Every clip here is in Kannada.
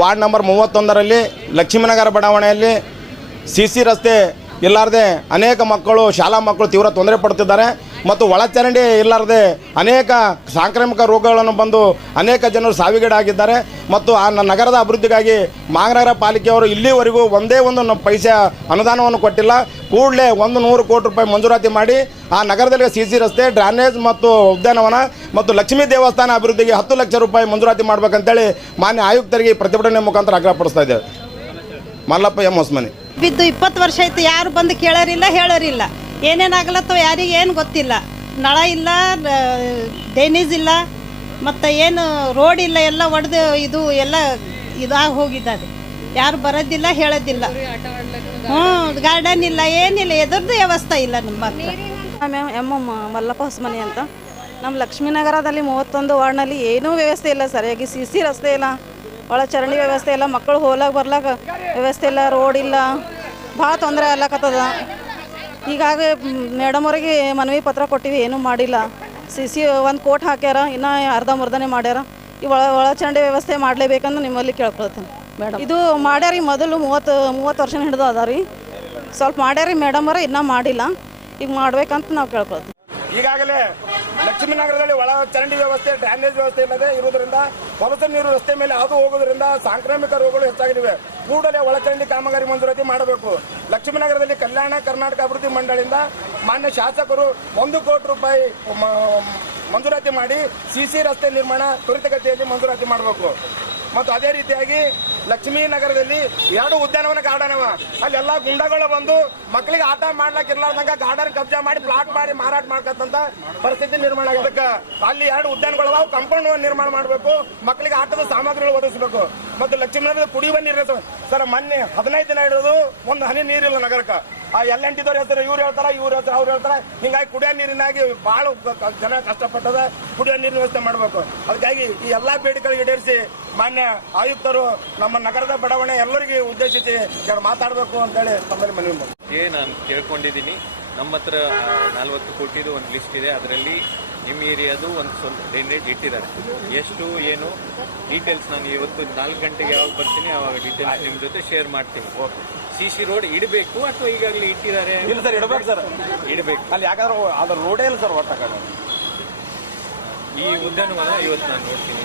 ವಾರ್ಡ್ ನಂಬರ್ 31ರಲ್ಲಿ ಲಕ್ಷ್ಮೀನಗರ ಬಡಾವಣೆಯಲ್ಲಿ ಸಿಸಿ ರಸ್ತೆ ಇಲ್ಲಾರದೆ ಅನೇಕ ಮಕ್ಕಳು ಶಾಲಾ ಮಕ್ಕಳು ತೀವ್ರ ತೊಂದರೆ ಪಡುತ್ತಿದ್ದಾರೆ ಮತ್ತು ಒಳಚರಂಡಿ ಇಲ್ಲಾರದೆ ಅನೇಕ ಸಾಂಕ್ರಾಮಿಕ ರೋಗಗಳನ್ನು ಬಂದು ಅನೇಕ ಜನರು ಸಾವಿಗೀಡಾಗಿದ್ದಾರೆ ಮತ್ತು ಆ ನಗರದ ಅಭಿವೃದ್ಧಿಗಾಗಿ ಮಹಾನಗರ ಪಾಲಿಕೆಯವರು ಇಲ್ಲಿವರೆಗೂ ಒಂದೇ ಒಂದು ಪೈಸೆ ಅನುದಾನವನ್ನು ಕೊಟ್ಟಿಲ್ಲ. ಕೂಡಲೇ 100 ಕೋಟಿ ರೂಪಾಯಿ ಮಂಜೂರಾತಿ ಮಾಡಿ ಆ ನಗರದಲ್ಲಿ ಸಿಸಿ ರಸ್ತೆ, ಡ್ರೈನೇಜ್ ಮತ್ತು ಉದ್ಯಾನವನ ಮತ್ತು ಲಕ್ಷ್ಮೀ ದೇವಸ್ಥಾನ ಅಭಿವೃದ್ಧಿಗೆ 10 ಲಕ್ಷ ರೂಪಾಯಿ ಮಂಜೂರಾತಿ ಮಾಡಬೇಕಂತೇಳಿ ಮಾನ್ಯ ಆಯುಕ್ತರಿಗೆ ಪ್ರತಿಭಟನೆ ಮುಖಾಂತರ ಆಗ್ರಹಪಡಿಸ್ತಾ ಇದ್ದೇವೆ. ಮಲ್ಲಪ್ಪ ಎಂ ಹೊಸಮನಿ. ಬಿದ್ದು 20 ವರ್ಷ ಆಯ್ತು, ಯಾರು ಬಂದು ಕೇಳೋರಿಲ್ಲ ಹೇಳೋರಿಲ್ಲ. ಏನೇನಾಗ್ಲತ್ತೋ ಯಾರಿಗೆ ಏನು ಗೊತ್ತಿಲ್ಲ. ನಳ ಇಲ್ಲ, ಡ್ರೈನೇಜ್ ಇಲ್ಲ, ಮತ್ತು ಏನು ರೋಡ್ ಇಲ್ಲ, ಎಲ್ಲ ಒಡೆದು ಇದು ಎಲ್ಲ ಇದಾಗಿ ಹೋಗಿದ್ದಾರೆ. ಯಾರು ಬರೋದಿಲ್ಲ ಹೇಳೋದಿಲ್ಲ. ಗಾರ್ಡನ್ ಇಲ್ಲ, ಏನಿಲ್ಲ, ಎದುರ್ದು ವ್ಯವಸ್ಥೆ ಇಲ್ಲ ನಮ್ಮ ಹತ್ರ. ಎಂ ಮಲ್ಲಪ್ಪ ಹೊಸಮನಿ ಅಂತ. ನಮ್ಮ ಲಕ್ಷ್ಮೀನಗರದಲ್ಲಿ 31 ವಾರ್ಡ್ನಲ್ಲಿ ಏನೂ ವ್ಯವಸ್ಥೆ ಇಲ್ಲ ಸರಿಯಾಗಿ. ಸಿಸಿ ರಸ್ತೆ ಇಲ್ಲ, ಒಳಚರಂಡಿ ವ್ಯವಸ್ಥೆ ಇಲ್ಲ, ಮಕ್ಕಳು ಹೋಲಾಗ ಬರ್ಲಾಕ ವ್ಯವಸ್ಥೆ ಇಲ್ಲ, ರೋಡ್ ಇಲ್ಲ, ಭಾಳ ತೊಂದರೆ ಆಗ್ಲಕತ್ತದ. ಹೀಗಾಗಿ ಮೇಡಮ್ ಅವರಿಗೆ ಮನವಿ ಪತ್ರ ಕೊಟ್ಟಿವಿ, ಏನೂ ಮಾಡಿಲ್ಲ. ಸಿಸಿ 1 ಕೋಟಿ ಹಾಕ್ಯಾರ, ಇನ್ನೂ ಅರ್ಧಂಬರ್ಧನೆ ಮಾಡ್ಯಾರ. ಈ ಒಳಚರಂಡಿ ವ್ಯವಸ್ಥೆ ಮಾಡಲೇಬೇಕಂದು ನಿಮ್ಮಲ್ಲಿ ಕೇಳ್ಕೊಳ್ತೀನಿ ಮೇಡಮ್. ಇದು ಮಾಡ್ಯಾರಿ, ಮೊದಲು 30 ವರ್ಷ ಹಿಡಿದು ಅದ ರೀ. ಸ್ವಲ್ಪ ಮಾಡ್ಯಾರಿ ಮೇಡಮ್ ಅವರ, ಇನ್ನೂ ಮಾಡಿಲ್ಲ. ಈಗ ಮಾಡ್ಬೇಕಂತ ನಾವು ಕೇಳ್ಕೊಳ್ತೀವಿ. ಈಗಾಗಲೇ ಲಕ್ಷ್ಮೀನಗರದಲ್ಲಿ ಒಳ ಚರಂಡಿ ವ್ಯವಸ್ಥೆ, ಡ್ರೈನೇಜ್ ವ್ಯವಸ್ಥೆ ಇಲ್ಲದೆ ಇರುವುದರಿಂದ ಹೊಲಸು ನೀರು ರಸ್ತೆ ಮೇಲೆ ಹಾದು ಹೋಗುವುದರಿಂದ ಸಾಂಕ್ರಾಮಿಕ ರೋಗಗಳು ಹೆಚ್ಚಾಗಿವೆ. ಕೂಡಲೇ ಒಳಚರಂಡಿ ಕಾಮಗಾರಿ ಮಂಜೂರಾತಿ ಮಾಡಬೇಕು. ಲಕ್ಷ್ಮೀನಗರದಲ್ಲಿ ಕಲ್ಯಾಣ ಕರ್ನಾಟಕ ಅಭಿವೃದ್ಧಿ ಮಂಡಳಿಯಿಂದ ಮಾನ್ಯ ಶಾಸಕರು 1 ಕೋಟಿ ರೂಪಾಯಿ ಮಂಜೂರಾತಿ ಮಾಡಿ ಸಿಸಿ ರಸ್ತೆ ನಿರ್ಮಾಣ ತ್ವರಿತಗತಿಯಲ್ಲಿ ಮಂಜೂರಾತಿ ಮಾಡಬೇಕು. ಮತ್ತು ಅದೇ ರೀತಿಯಾಗಿ ಲಕ್ಷ್ಮೀನಗರದಲ್ಲಿ 2 ಉದ್ಯಾನವನ ಗಾರ್ಡನ್ ಅವ. ಅಲ್ಲೆಲ್ಲ ಗುಂಡಗಳು ಬಂದು ಮಕ್ಕಳಿಗೆ ಆಟ ಮಾಡ್ಲಿಕ್ಕಿರ್ಲಾರ್ದಂಗ ಗಾರ್ಡನ್ ಕಬ್ಜಾ ಮಾಡಿ ಪ್ಲಾಟ್ ಮಾಡಿ ಮಾರಾಟ ಮಾಡ್ಕತ್ತಂತ ಪರಿಸ್ಥಿತಿ ನಿರ್ಮಾಣ ಆಗಿದೆ. ಅಲ್ಲಿ 2 ಉದ್ಯಾನಗಳು ಕಾಂಪೌಂಡ್ ನಿರ್ಮಾಣ ಮಾಡಬೇಕು, ಮಕ್ಕಳಿಗೆ ಆಟದ ಸಾಮಗ್ರಿಗಳು ಒದಗಿಸಬೇಕು. ಮತ್ತು ಲಕ್ಷ್ಮೀನಗರದ ಕುಡಿಯುವ ನೀರು ಸರ್ ಮೊನ್ನೆ 15 ದಿನ ಇಡೋದು ಒಂದು ಹನಿ ನೀರಿಲ್ಲ ನಗರಕ್ಕೆ. ಆ LNTದವ್ರು ಹೇಳ್ತಾರೆ, ಇವ್ರು ಹೇಳ್ತಾರೆ, ಅವ್ರು ಹೇಳ್ತಾರೆ. ಹಿಂಗಾಗಿ ಕುಡಿಯೋ ನೀರಿನಾಗಿ ಬಹಳ ಜನ ಕಷ್ಟಪಟ್ಟದ. ಕುಡಿಯೋ ನೀರಿನ ವ್ಯವಸ್ಥೆ ಮಾಡಬೇಕು. ಅದಕ್ಕಾಗಿ ಈ ಎಲ್ಲಾ ಬೇಡಿಕೆಗಳು ಈಡೇರಿಸಿ ಮಾನ್ಯ ಆಯುಕ್ತರು ನಮ್ಮ ನಗರದ ಬಡಾವಣೆ ಎಲ್ಲರಿಗೆ ಉದ್ದೇಶಿಸಿ ಮಾತಾಡಬೇಕು ಅಂತೇಳಿ ತಮ್ಮಲ್ಲಿ ಮನವಿ ಮಾಡಿ ನಾನು ಕೇಳ್ಕೊಂಡಿದ್ದೀನಿ. ನಮ್ಮ ಹತ್ರ 40 ಕೋಟಿದು ಒಂದು ಲಿಸ್ಟ್ ಇದೆ. ಅದರಲ್ಲಿ ನಿಮ್ಮ ಏರಿಯಾದು ಒಂದು ಸ್ವಲ್ಪ ಡ್ರೈನೇಜ್ ಇಟ್ಟಿದ್ದಾರೆ. ಎಷ್ಟು ಏನು ಡೀಟೇಲ್ಸ್ ನಾನು ಇವತ್ತು 4 ಗಂಟೆಗೆ ಯಾವಾಗ ಬರ್ತೀನಿ ಆವಾಗ ಡೀಟೇಲ್ಸ್ ನಿಮ್ಮ ಜೊತೆ ಶೇರ್ ಮಾಡ್ತೀನಿ. ಸಿಸಿ ರೋಡ್ ಇಡಬೇಕು ಅಥವಾ ಈಗಾಗಲೇ ಇಟ್ಟಿದ್ದಾರೆ? ಇಲ್ಲ ಸರ್, ಇಡಬೇಕು ಸರ್, ಇಡಬೇಕು. ಅಲ್ಲಿ ಯಾಕಂದ್ರೆ ಅದ್ರ ರೋಡೇ ಇಲ್ಲ ಸರ್ ಒಟ್ಟಾಗ. ಈ ಉದ್ಯಾನವನ ಇವತ್ತು ನಾನು ನೋಡ್ತೀನಿ.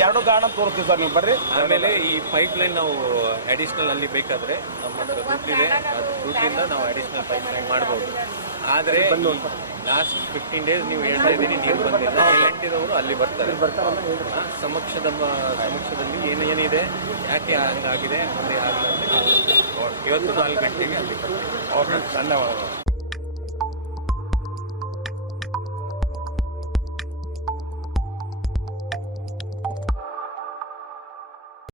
2 ಗಾರ್ಡನ್ ತೋರಿಸ್ತೀವಿ ಸರ್, ನೀವು ಬರ್ರಿ. ಆಮೇಲೆ ಈ ಪೈಪ್ ಲೈನ್ ನಾವು ಅಡಿಷನಲ್ ಅಲ್ಲಿ ಬೇಕಾದ್ರೆ ನಮ್ಮ ಹತ್ರ ದುಡ್ಡಿದೆ, ದುಡ್ಡಿಂದ ನಾವು ಅಡಿಷನಲ್ ಪೈಪ್ ಲೈನ್ ಮಾಡ್ಬೋದು. ಆದರೆ ಲಾಸ್ಟ್ 15 ಡೇಸ್ ನೀವು ಹೇಳ್ತಾ ಇದ್ದೀನಿ, ನೀರು ಬಂದಿಲ್ಲ. LNTದವರು ಅಲ್ಲಿ ಬರ್ತಾರೆ. ಸಮಕ್ಷದಲ್ಲಿ ಏನೇನಿದೆ, ಯಾಕೆ ಹಂಗಾಗಿದೆ, ಮುಂದೆ ಆಗಲ್ಲ. ಇವತ್ತು 4 ಗಂಟೆಗೆ ಅಲ್ಲಿ ಬರ್ತಾರೆ. ಧನ್ಯವಾದಗಳು.